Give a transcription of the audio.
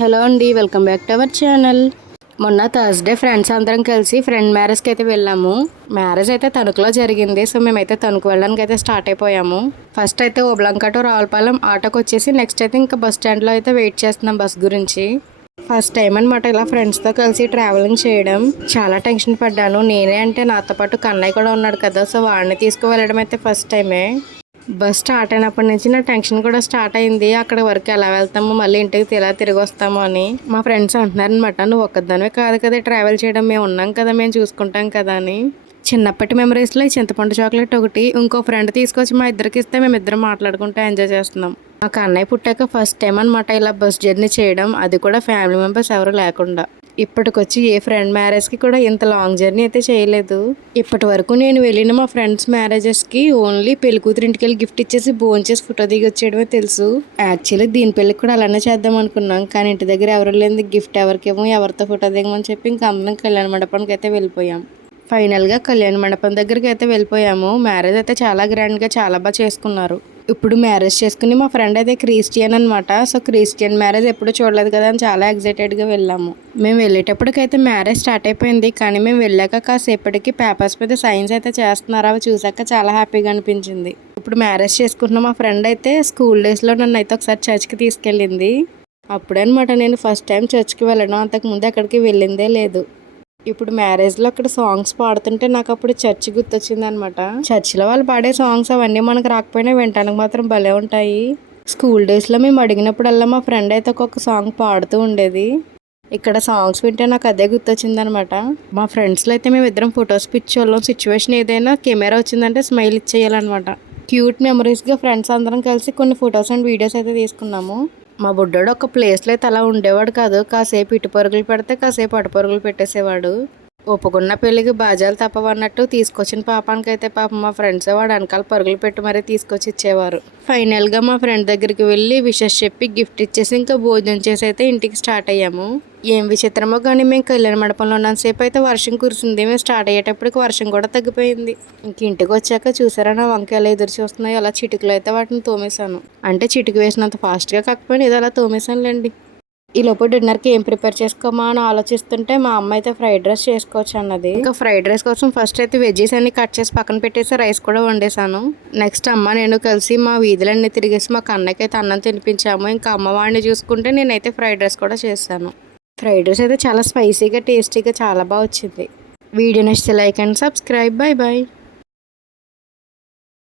Hello అండి welcome back to our channel. మొన్న Thursday friends అందరం కలిసి ఫ్రెండ్ మ్యారేజ్కి అయితే వెళ్ళాము. మ్యారేజ్ అయితే తణుకులో జరిగింది సో మేమైతే తణుకు వెళ్ళడానికి అయితే స్టార్ట్ అయిపోయాము. ఫస్ట్ అయితే ఓబ్లంక టు రావులపాలెం ఆటోకి వచ్చేసి నెక్స్ట్ అయితే ఇంకా బస్ స్టాండ్లో అయితే వెయిట్ చేస్తున్నాం బస్ గురించి. ఫస్ట్ టైం అనమాట ఇలా ఫ్రెండ్స్తో కలిసి ట్రావెలింగ్ చేయడం. చాలా టెన్షన్ పడ్డాను. నేనే అంటే నాతో పాటు కన్నయ్య కూడా ఉన్నాడు కదా సో వాడిని తీసుకువెళ్ళడం అయితే ఫస్ట్ టైమే. బస్ స్టార్ట్ అయినప్పటి నుంచి నా టెన్షన్ కూడా స్టార్ట్ అయింది. అక్కడ వరకు ఎలా వెళ్తాము మళ్ళీ ఇంటికి ఎలా తిరిగి వస్తామో అని. మా ఫ్రెండ్స్ అంటున్నారు అనమాట నువ్వు ఒక్కదానివే కాదు కదా ట్రావెల్ చేయడం మేము ఉన్నాం కదా మేము చూసుకుంటాం కదా అని. చిన్నప్పటి మెమరీస్లో ఈ చింతపండు చాక్లెట్ ఒకటి ఇంకో ఫ్రెండ్ తీసుకొచ్చి మా ఇద్దరికి ఇస్తే మేము ఇద్దరం మాట్లాడుకుంటూ ఎంజాయ్ చేస్తున్నాం. మాకు అన్నయ్య పుట్టాక ఫస్ట్ టైం అనమాట ఇలా బస్ జర్నీ చేయడం. అది కూడా ఫ్యామిలీ మెంబర్స్ ఎవరు లేకుండా. ఇప్పటికొచ్చి ఏ ఫ్రెండ్ మ్యారేజ్కి కూడా ఇంత లాంగ్ జర్నీ అయితే చేయలేదు. ఇప్పటి వరకు నేను వెళ్ళిన మా ఫ్రెండ్స్ మ్యారేజెస్కి ఓన్లీ పెళ్ళి కూతురింటికి వెళ్ళి గిఫ్ట్ ఇచ్చేసి భోజనం చేసి ఫోటో దిగి వచ్చేయడమే తెలుసు. యాక్చువల్లీ దీని పెళ్ళికి కూడా అలానే చేద్దాం అనుకున్నాం. కానీ ఇంటి దగ్గర ఎవరు లేని గిఫ్ట్ ఎవరికేమో ఎవరితో ఫోటో దిగమని చెప్పి ఇంకా అందరం కళ్యాణ మండపానికి అయితే వెళ్ళిపోయాం. ఫైనల్గా కళ్యాణ మండపం దగ్గరికి అయితే వెళ్ళిపోయాము. మ్యారేజ్ అయితే చాలా గ్రాండ్గా చాలా బాగా చేసుకున్నారు. ఇప్పుడు మ్యారేజ్ చేసుకుని మా ఫ్రెండ్ అయితే క్రిస్టియన్ అనమాట సో క్రిస్టియన్ మ్యారేజ్ ఎప్పుడు చూడలేదు కదా అని చాలా ఎగ్జైటెడ్గా వెళ్ళాము. మేము వెళ్ళేటప్పటికైతే మ్యారేజ్ స్టార్ట్ అయిపోయింది. కానీ మేము వెళ్ళాక కాసేపటికి పేపర్స్ మీద సైన్స్ అయితే చేస్తున్నారు. అవి చూసాక చాలా హ్యాపీగా అనిపించింది. ఇప్పుడు మ్యారేజ్ చేసుకుంటున్న మా ఫ్రెండ్ అయితే స్కూల్ డేస్లో నన్ను అయితే ఒకసారి చర్చ్కి తీసుకెళ్ళింది. అప్పుడే అనమాట నేను ఫస్ట్ టైం చర్చ్కి వెళ్ళడం అంతకుముందు అక్కడికి వెళ్ళిందే లేదు. ఇప్పుడు మ్యారేజ్లో అక్కడ సాంగ్స్ పాడుతుంటే నాకు అప్పుడు చర్చ్ గుర్తొచ్చింది అనమాట చర్చిలో వాళ్ళు పాడే సాంగ్స్ అవన్నీ మనకు రాకపోయినా వినటానికి మాత్రం భలే ఉంటాయి. స్కూల్ డేస్లో మేము అడిగినప్పుడల్లా మా ఫ్రెండ్ అయితే ఒక్కొక్క సాంగ్ పాడుతూ ఉండేది. ఇక్కడ సాంగ్స్ వింటే నాకు అదే గుర్తొచ్చింది అనమాట మా ఫ్రెండ్స్లో అయితే మేము ఇద్దరం ఫొటోస్ పిచ్చోళ్ళం సిచ్యువేషన్ ఏదైనా కెమెరా వచ్చిందంటే స్మైల్ ఇచ్చేయాలన్నమాట. క్యూట్ మెమరీస్గా ఫ్రెండ్స్ అందరం కలిసి కొన్ని ఫొటోస్ అండ్ వీడియోస్ అయితే తీసుకున్నాము. మా బుడ్డోడు ఒక ప్లేస్లో అయితే అలా ఉండేవాడు కాదు. కాసేపు ఇటు పరుగులు పెడితే కాసేపు అటు పరుగులు పెట్టేసేవాడు. ఒప్పుకున్న పెళ్ళికి బాజాలు తప్పవన్నట్టు తీసుకొచ్చిన పాపానికైతే పాపం మా ఫ్రెండ్స్ వాడు వెనకాల పరుగులు పెట్టి మరీ తీసుకొచ్చి ఇచ్చేవారు. ఫైనల్గా మా ఫ్రెండ్ దగ్గరికి వెళ్ళి విషెస్ చెప్పి గిఫ్ట్ ఇచ్చేసి ఇంకా భోజనం చేసి అయితే ఇంటికి స్టార్ట్ అయ్యాము. ఏం విచిత్రమో కానీ మేము కళ్యాణ మండపంలో ఉన్నంతసేపు అయితే వర్షం కురిసింది. మేము స్టార్ట్ అయ్యేటప్పటికి వర్షం కూడా తగ్గిపోయింది. ఇంక ఇంటికి వచ్చాక చూసారా నా వంకాయలు ఎదురు చూస్తున్నాయో అలా చిటుకులు అయితే వాటిని తోమేశాను. అంటే చిటుకు వేసినంత ఫాస్ట్గా కాకపోయినా ఇది అలా తోమేశానులేండి. ఈ లోపు డిన్నర్కి ఏం ప్రిపేర్ చేసుకోమా అని ఆలోచిస్తుంటే మా అమ్మ అయితే ఫ్రైడ్ రైస్ చేసుకోవచ్చు అన్నది. ఇంకా ఫ్రైడ్ రైస్ కోసం ఫస్ట్ అయితే వెజ్జెస్ అన్ని కట్ చేసి పక్కన పెట్టేసి రైస్ కూడా వండేసాను నెక్స్ట్ అమ్మ నేను కలిసి మా వీధులన్నీ తిరిగేసి మా కన్నకి అయితే అన్నం తినిపించాము. ఇంకా అమ్మ వాడిని చూసుకుంటే నేనైతే ఫ్రైడ్ రైస్ కూడా చేశాను. ఫ్రైడ్ రైస్ అయితే చాలా స్పైసీగా టేస్టీగా చాలా బాగా వచ్చింది. వీడియో నచ్చితే like and subscribe. Bye bye